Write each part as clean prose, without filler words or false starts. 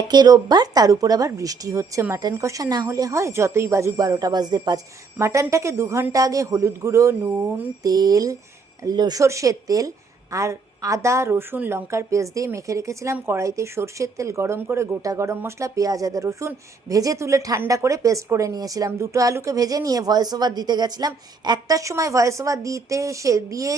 একে রোববার, তার উপর আবার বৃষ্টি হচ্ছে। মাটন কষা না হলে হয়? যতই বাজুক 12টা বাজতে 5। মাটনটাকে 2 ঘন্টা আগে হলুদ গুঁড়ো, নুন, তেল, সর্ষের তেল আর আদা রসুন লঙ্কার পেস্ট দিয়ে মেখে রেখেছিলাম। কড়াইতে সর্ষের তেল গরম করে গোটা গরম মশলা, পেঁয়াজ, আদা, রসুন ভেজে তুলে ঠান্ডা করে পেস্ট করে নিয়েছিলাম। 2টো আলুকে ভেজে নিয়ে ভয়েস ওভার দিতে গেছিলাম। 1টার সময় ভয়েস ওভার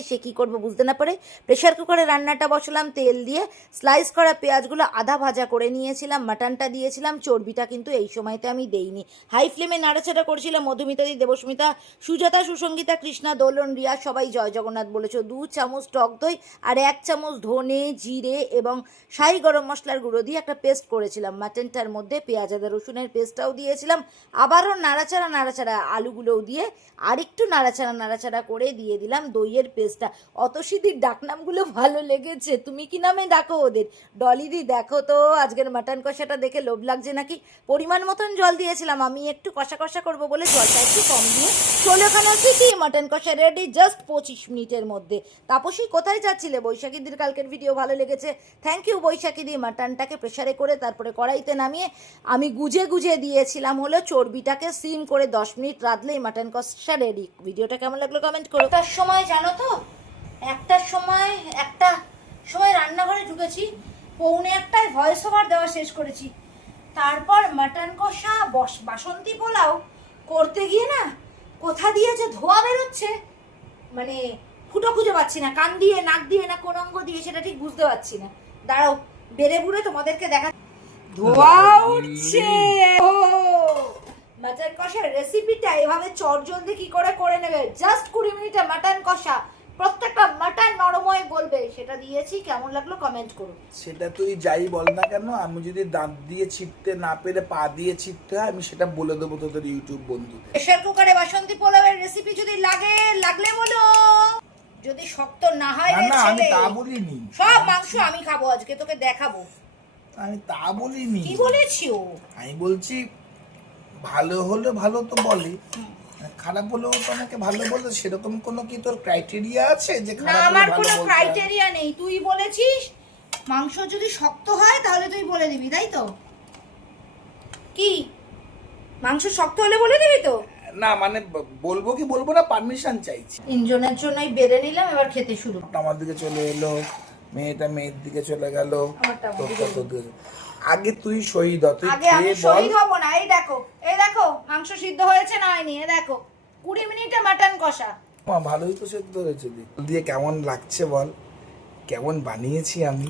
সে কী করবো বুঝতে না পারে প্রেশার কুকারে রান্নাটা বসালাম। তেল দিয়ে স্লাইস করা পেঁয়াজগুলো আধা ভাজা করে নিয়েছিলাম, মাটনটা দিয়েছিলাম। চর্বিটা কিন্তু এই সময়তে আমি দেইনি। হাই ফ্লেমে নাড়াচাড়া করেছিলাম। মধুমিতাদি, দেবস্মিতা, সুজাতা, সুসঙ্গিতা, কৃষ্ণা, দোলন, রিয়া সবাই জয় জগন্নাথ বলেছ। 2 চামচ টক দই আর 1 চামচ ধনে, জিরে এবং শাহি গরম মশলার গুঁড়ো দিয়ে একটা পেস্ট করেছিলাম। মাটনটার মধ্যে পেঁয়াজ আদা রসুনের পেস্টটাও দিয়েছিলাম। আবারও নাড়াচাড়া আলুগুলোও দিয়ে আরেকটু নাড়াচাড়া করে দিয়ে দিলাম দইয়ের পেস্টটা। অতসীদির ডাকনামগুলো ভালো লেগেছে। তুমি কি নামে ডাকো ওদের? ডলিদি, দেখো তো আজকের মাটন কষাটা দেখে লোভ লাগছে নাকি? পরিমাণ মতন জল দিয়েছিলাম। আমি একটু কষা কষা করবো বলে জলটা একটু কম দিয়ে চলো। এখানে আছি কি মাটন কষা রেডি জাস্ট 25 মিনিটের মধ্যে। তাপসী কোথায় যাচ্ছিলে? বৈশাখীদির কালকের ভিডিও ভালো লেগেছে, থ্যাংক ইউ বৈশাখীদি। মাটনটাকে প্রেশারে করে তারপরে কড়াইতে নামিয়ে আমি গুজে দিয়েছিলাম হলো চর্বিটাকে সিম করে 10 মিনিট রাঁধলেই মাটন কষা রেডি। ভিডিওটা কেমন লাগলো কমেন্ট করো। তার সময় জানো তো, একটা সময় রান্নাঘরে ঢুকেছি, 1:45 ভয়েস ওভার দেওয়া শেষ করেছি। তারপর মাটন কষা বাসন্তী পোলাও করতে গিয়ে না কোথা দিয়ে যে ধোয়া বেরোচ্ছে, মানে ফুটো খুঁজে পাচ্ছি না, কান দিয়ে নাক দিয়ে না কোন অঙ্গ দিয়ে সেটা ঠিক বুঝতে পারছি না। দাঁড়াও, বেড়ে বুড়ে তোমাদেরকে দেখা। ধোয়া উঠছে। ও মাটন কষার রেসিপিটা এভাবে চটজলদি কি করে নেবে। জাস্ট 20 মিনিটে মাটন কষা, প্রত্যেকটা মাটন নরমই বলবে। সেটা দিয়েছি, কেমন লাগলো কমেন্ট করো। সেটা তুই যাই বল না কেন, আমি যদি দাঁত দিয়ে ছিটতে না পেরে পা দিয়ে ছিটতে হয়, আমি সেটা বলে দেবো তোদের ইউটিউব বন্ধুদের। প্রেসার কুকারে বাসন্তী পোলাওয়ের রেসিপি যদি লাগলে বলো। যদি শক্ত না হয় না আমি তা বলিনি। সব মাংস আমি খাবো আজকে, তোকে দেখাবো। আমি তা বলিনি। কি বলেছি ও? আমি বলছি ভালো হলে ভালো তো বলে, খারাপ হলেও তো আমাকে ভালো বলে। সেরকম কোনো কি তোর ক্রাইটেরিয়া আছে যে না, আমার কোনো ক্রাইটেরিয়া নেই। তুই বলেছিস মাংস যদি শক্ত হয় তাহলে তুই বলে দিবি, তাই তো? কি মাংস শক্ত হলে বলে দিবি তো? না মানে বলবো কি বলবো না, পারমিশন চাইছি। তিনজনের জন্যই বেড়ে নিলাম, এবার খেতে শুরু। আমার দিকে চলে এলো, মেয়েটা মেয়ের দিকে চলে গেল। আগে তুই শহীদ হ, তুই আগে আমি শহীদ হব না। এই দেখো মাংস সিদ্ধ হয়েছে না হয়নি। এ দেখো 20 মিনিটে মাটন কষা। ভালোই তো সেদ্ধ হয়েছে। দিয়ে কেমন লাগছে বল, কেমন বানিয়েছি আমি।